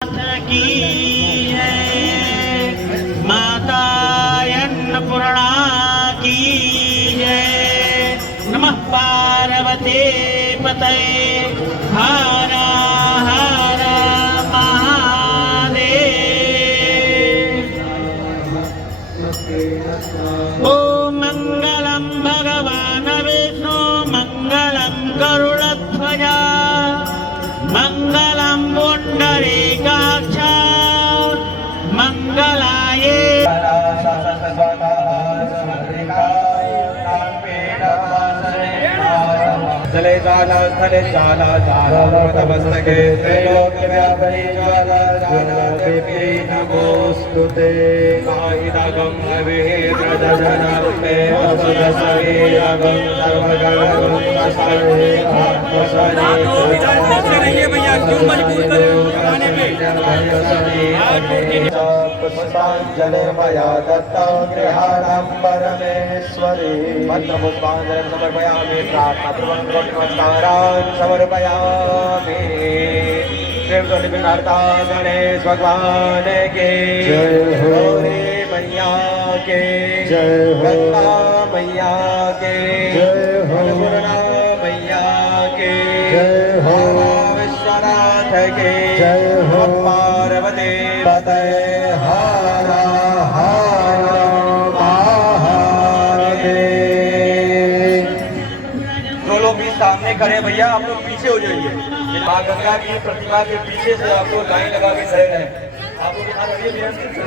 की है, माता अन्नपूर्णा की जय। नमः पार्वती पतये हर हर महादेव। ओम मंगलम भगवान विष्णु मंगलम गरुड़ध्वजा मंगलम पुंडरीकाक्ष मंगलाये। जले ज्वाला स्थले ज्वाला ज्वालामस्तके त्रैलोक्य व्यापरी ज्वाला ज्वाला देवी नमोस्तुते। काहिदागम हविर्दजनमे वसुदसरीरगम सर्वगणगम ससरे रहिए भैया, क्यों मजबूर कर रहे हो खाने पे? पुष्पांजलि मया दत्ता गृहाणां परमेश्वरी। मंत्र पुष्पांजलि समर्पयामि, प्रार्थना नमस्कारान् समर्पयामि। विघ्नहर्ता गणेश भगवान के जय हो, गौरी मैया के जय हो, गंगा मैया के जय हो, अन्नपूर्णा मैया के जय हो, विश्वनाथ के जय हो, पार्वती पतये हर हर महादेव। जो लोग भी सामने खड़े भैया, आप लोग पीछे हो जाइए। माँ गंगा की प्रतिमा के पीछे से आपको लाइन लगा के खड़े रहें। आप लोग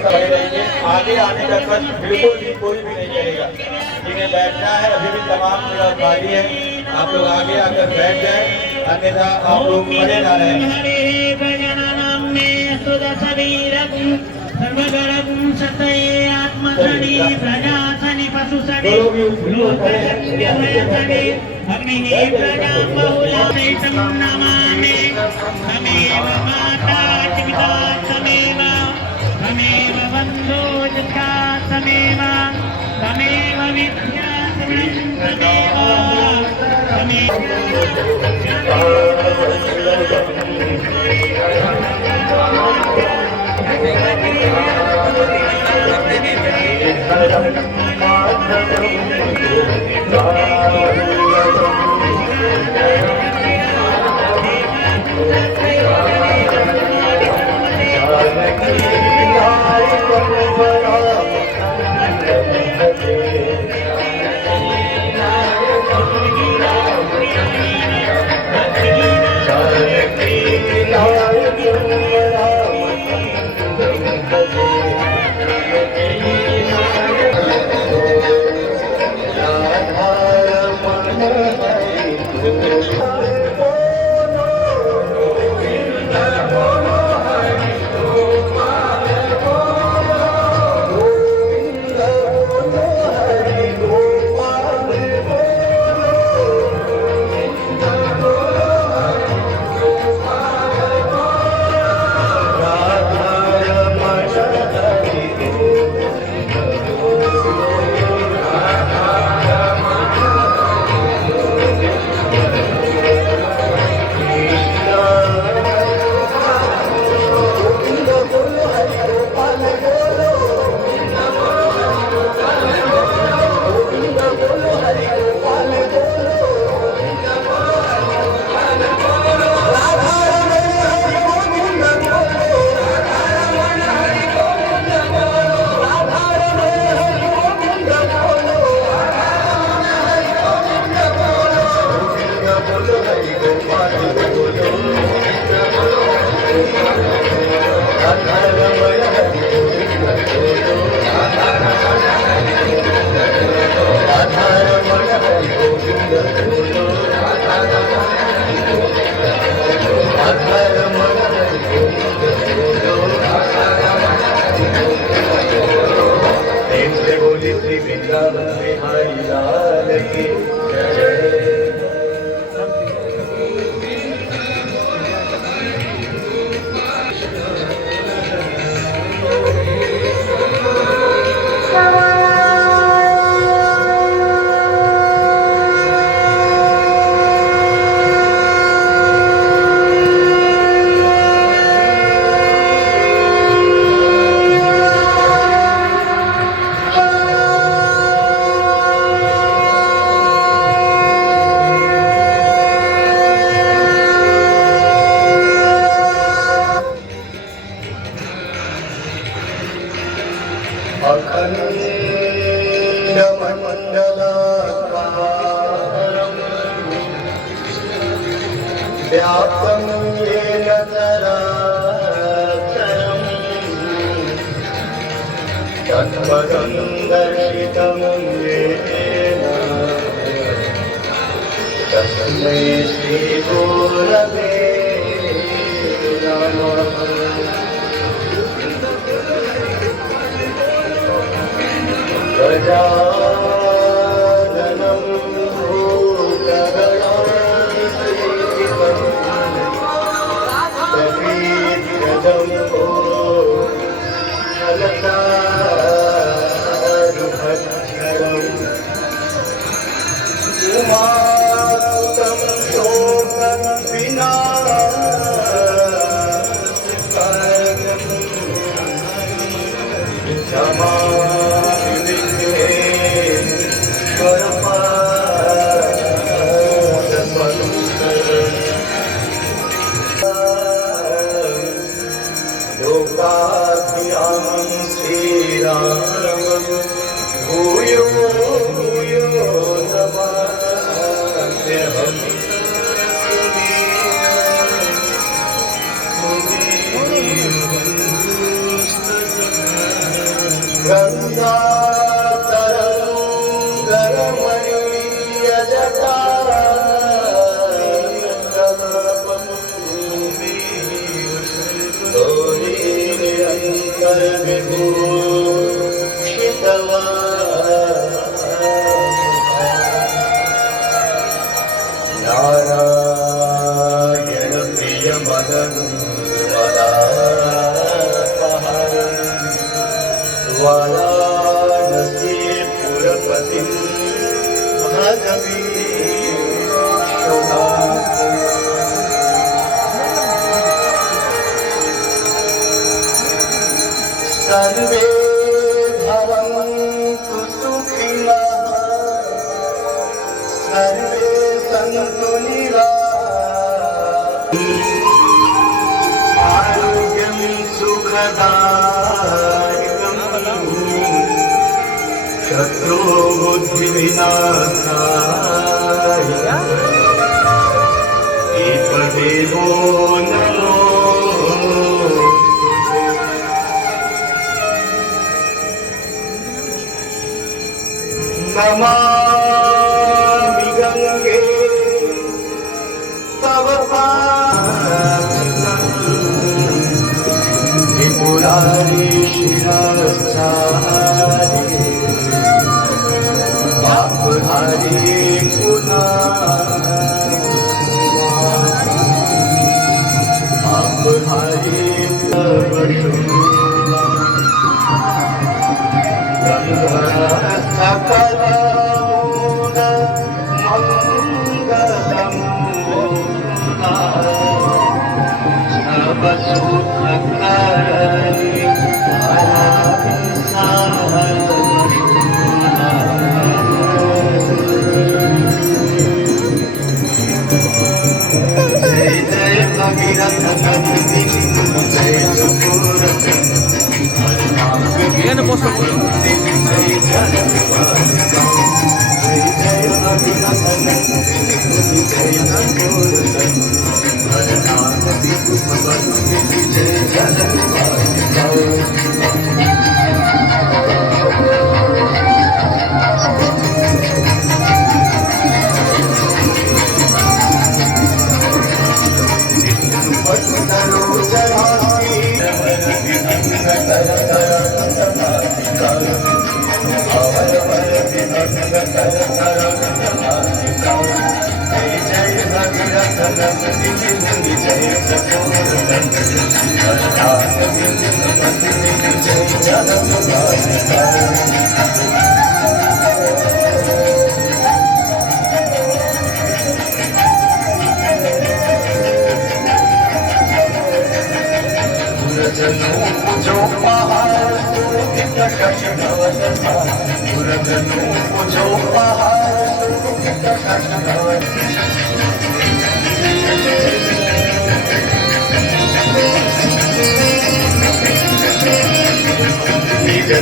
खड़े रहेंगे। आगे आने का कष्ट बिल्कुल भी कोई भी नहीं करेगा। जिन्हें बैठना है अभी भी तमाम जगह खाली है, आप लोग आगे आकर बैठ जाए, अन्यथा आप लोग खड़े ना रहें। तमेव बन्धो जथा तमेव तमेव विद्या Jai अखण्डमण्डलाकारम् व्याप्तं येन चराचरम् तत्पदं दर्शितं येन तस्मै श्रीगुरवे नमः। गजाननं भूतगणाधिसेवितं कपीध्वजं फलचारुभक्षणम् उमासुतं लोकाभिरामं श्रीरामं भूयो भूयो नमाम्यहम्। नारायण प्रिय मदन वाराणसी पुरपतिं सर्वे भवन्तु सुखिनः सर्वे सन्तु निरामयाः आरोग्यं सुखदायकम् शत्रुबुद्धिविनाशाय देवो नमो नमामि गंगे तव पादं त्रिपुरारी शिरश्चारी पापहारी पापहारी Yan po sa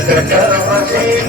संकट वसे